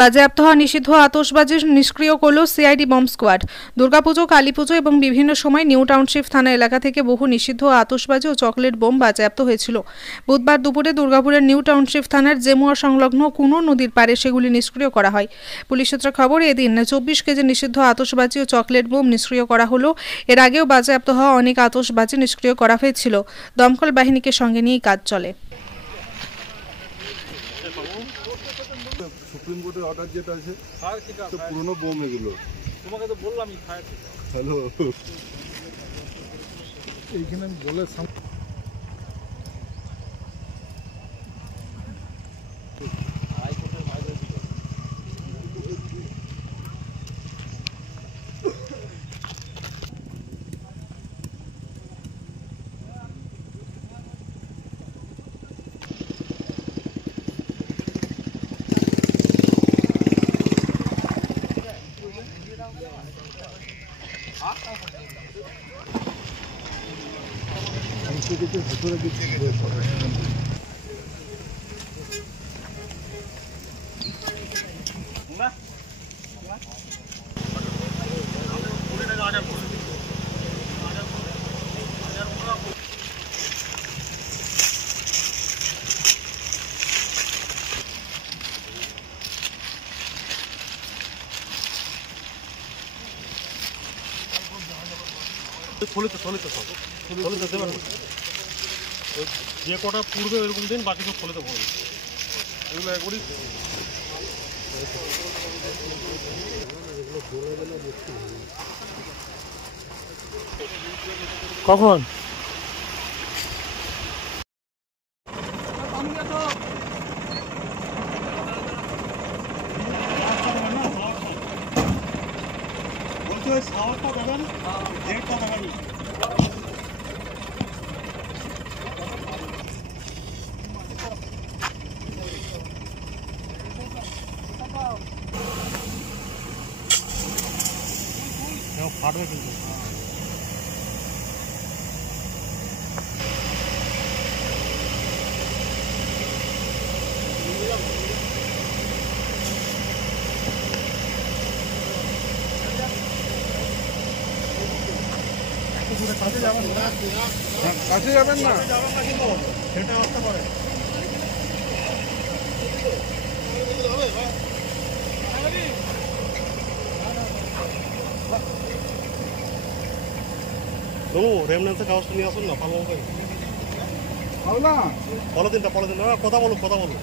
বাজেয়াপ্ত হওয়া নিষিদ্ধ আতশবাজি নিষ্ক্রিয় করল CID bomb squad. Durga Puja, Kali Puja এবং বিভিন্ন সময় নিউ টাউনশিপ থানা এলাকা থেকে বহু নিষিদ্ধ আতশবাজি ও চকলেট বোম বাজেয়াপ্ত হয়েছিল। বুধবার দুপুরে দুর্গাপুরের নিউ টাউনশিপ থানার জেমুয়া সংলগ্ন কুনো নদীর পাড়ে সেগুলি নিষ্ক্রিয় করা হয়। পুলিশ সূত্রে খবর, এদিন 24 কেজি নিষিদ্ধ আতশবাজি ও চকলেট বোম নিষ্ক্রিয় করা হলো। এর আগেও বাজেয়াপ্ত হওয়া অনেক আতশবাজি নিষ্ক্রিয় করা হয়েছিল। দমকল বাহিনীকে সঙ্গে নিয়েই কাজ চলে। সুপ্রিম কোর্টের অর্ডার যেটা আছে তো পুরনো বোম এগুলো তোমাকে তো বললামই হ্যালো এইখানে বলে ভেতরে কিছু যে কটা পূর্বে ওইরকম দিন, বাকি সব ফলেতে ভরবে। এগুলো একবারই কখন ফাটবে কিন্তু। কাছে যাবেন না সেটা আসতে পারে। রেমনেন্সের কাগজটা নিয়ে আসুন না, পালন করে পলিথিনটা কথা বলুন।